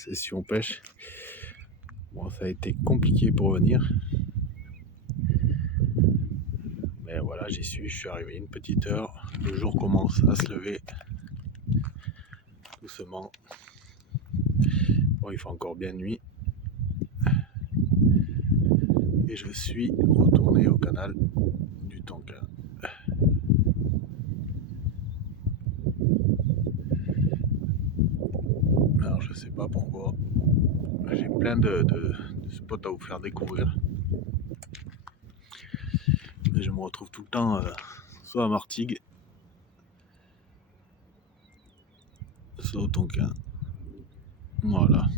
session pêche. Bon, ça a été compliqué pour venir. Mais voilà, j'y suis, je suis arrivé une petite heure. Le jour commence à se lever doucement. Bon, il fait encore bien nuit. Et je suis retourné au canal du Tonkin. Alors je sais pas pourquoi. J'ai plein de spots à vous faire découvrir. Mais je me retrouve tout le temps soit à Martigues, soit au Tonkin. Voilà.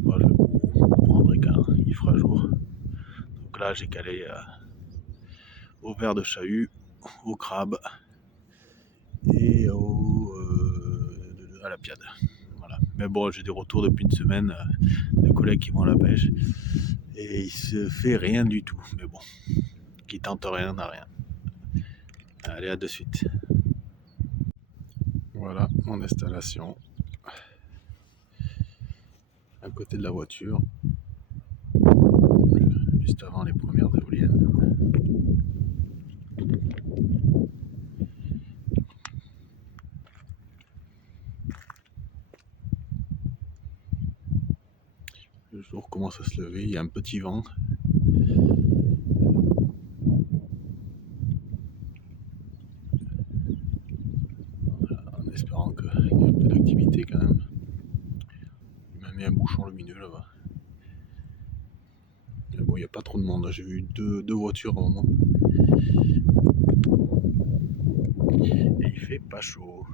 Moi, je vous prendrai quand il fera jour. Donc là j'ai calé au ver de chahut, au crabe et à la piade. Voilà. Mais bon, j'ai des retours depuis une semaine de collègues qui vont à la pêche et il se fait rien du tout. Mais bon, qui tente rien n'a rien. Allez, à de suite. Voilà mon installation à côté de la voiture, juste avant les premières éoliennes. Le jour commence à se lever, il y a un petit vent. Voilà, en espérant qu'il y ait un peu d'activité quand même. Il m'a mis un bouchon lumineux là-bas. Mais bon, il n'y a pas trop de monde, j'ai vu deux voitures au moment. Et il fait pas chaud.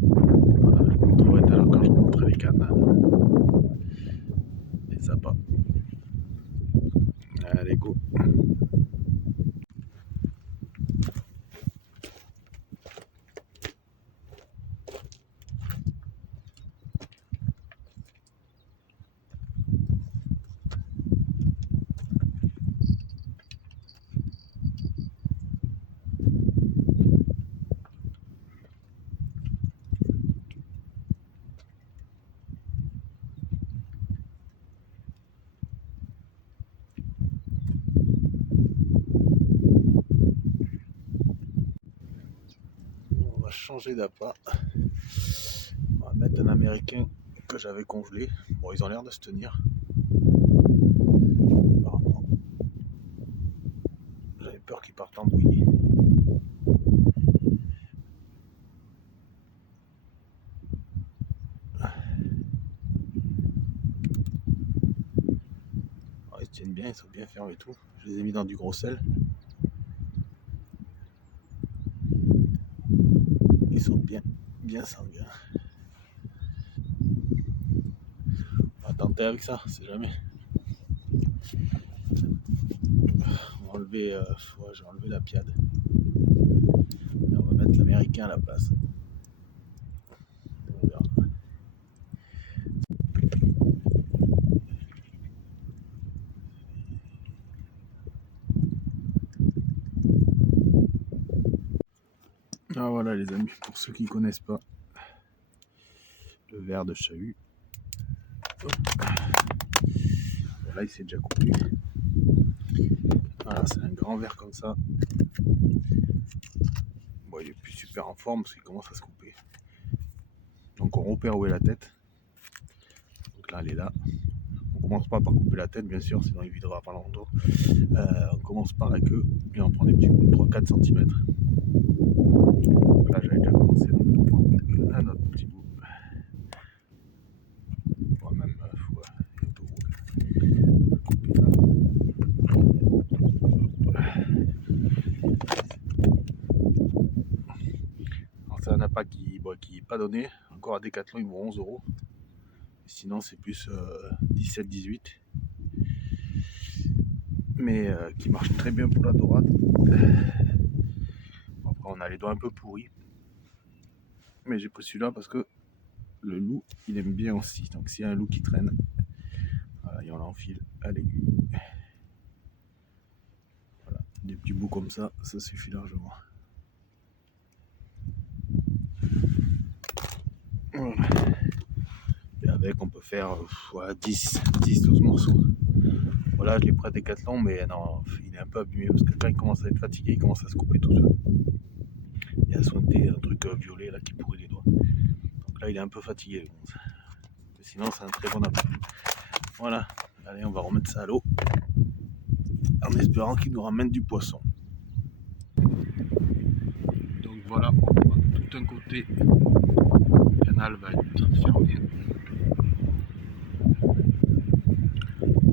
Voilà, je me trouvais tout à l'heure quand je vous montrais les cannes. Les appâts. Allez, go. On va changer d'appât. On va mettre un américain que j'avais congelé. Bon, ils ont l'air de se tenir. Apparemment. J'avais peur qu'ils partent en bouillie. Alors, ils se tiennent bien, ils sont bien fermes et tout. Je les ai mis dans du gros sel. Ils sont bien sanguins. On va tenter avec ça, c'est jamais. On va enlever, j'ai enlevé la piade. Et on va mettre l'américain à la place. On verra. Ah voilà les amis, pour ceux qui ne connaissent pas le ver de chahut. Voilà, il s'est déjà coupé. Voilà, c'est un grand ver comme ça. Bon, il est plus super en forme parce qu'il commence à se couper. Donc on repère où est la tête. Donc là, elle est là. On commence pas par couper la tête, bien sûr, sinon il videra pas longtemps. On commence par la queue et on prend des petits bouts de 3-4 cm. Donc là, j'avais déjà commencé à prendre un autre petit bout. Bon, même un peu couper là. Alors c'est un appât qui n'est pas donné. Encore à Decathlon, il vaut 11 €. Sinon, c'est plus 17-18. Mais qui marche très bien pour la dorade. Après, on a les doigts un peu pourris. Mais j'ai pris celui-là parce que le loup, il aime bien aussi. Donc, s'il y a un loup qui traîne, voilà, et on l'enfile à l'aiguille. Voilà, des petits bouts comme ça suffit largement. Voilà. avec on peut faire 10-12 morceaux. Voilà, je l'ai pris à Decathlon, mais non, il est un peu abîmé parce que quand il commence à être fatigué, il commence à se couper tout seul. Il y a sointé un truc violet là qui pourrit les doigts. Donc là, il est un peu fatigué. Mais sinon, c'est un très bon appel. Voilà, allez, on va remettre ça à l'eau en espérant qu'il nous ramène du poisson. Donc voilà, tout un côté, le canal va être fermé.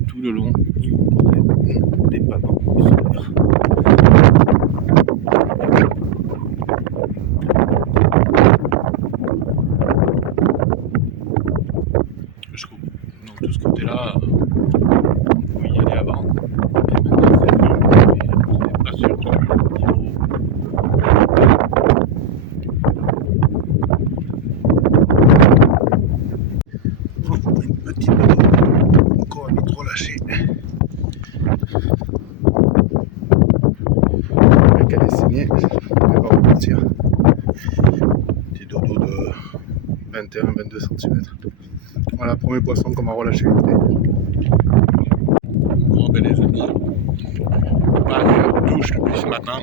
Tout le long, il vous poser des panneaux solaires. Donc de ce côté-là, on pouvait y aller avant. Et maintenant c'est fermé, mais vous n'êtes pas sûr qu'il faut une petite dodo, encore un trop lâché. Elle est saignée, elle va repartir. Petit dodo de 21-22 cm. Voilà, premier poisson qu'on va relâcher vite fait. Bon ben les amis, pas une touche depuis ce matin.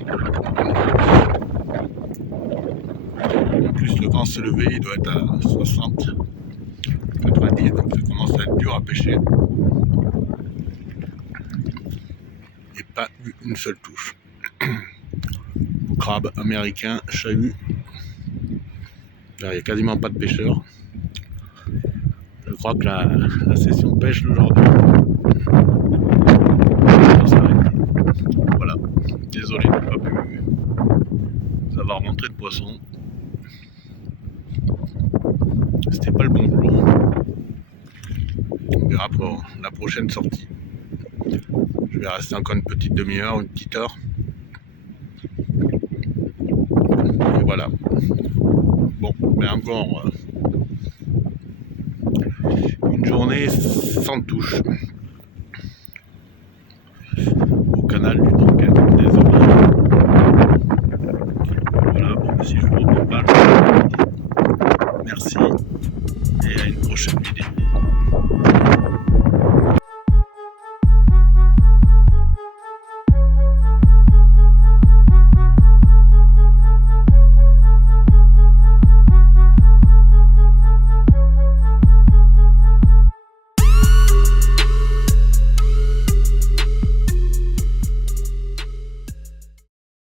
En plus le vent se lever, il doit être à 60, 90, donc ça commence à être dur à pêcher. Et pas une seule touche. Crabe américain, chahut. Là, il n'y a quasiment pas de pêcheurs. Je crois que la session pêche d'aujourd'hui va s'arrêter. Voilà. Désolé de ne pas pu savoir montrer de poisson. C'était pas le bon jour. On verra pour la prochaine sortie. Je vais rester encore une petite demi-heure, une petite heure. Et voilà. Bon, mais encore une journée sans touche au canal du Tonkin. Désolé. Voilà, bon, si je vous reprends pas, merci et à une prochaine vidéo.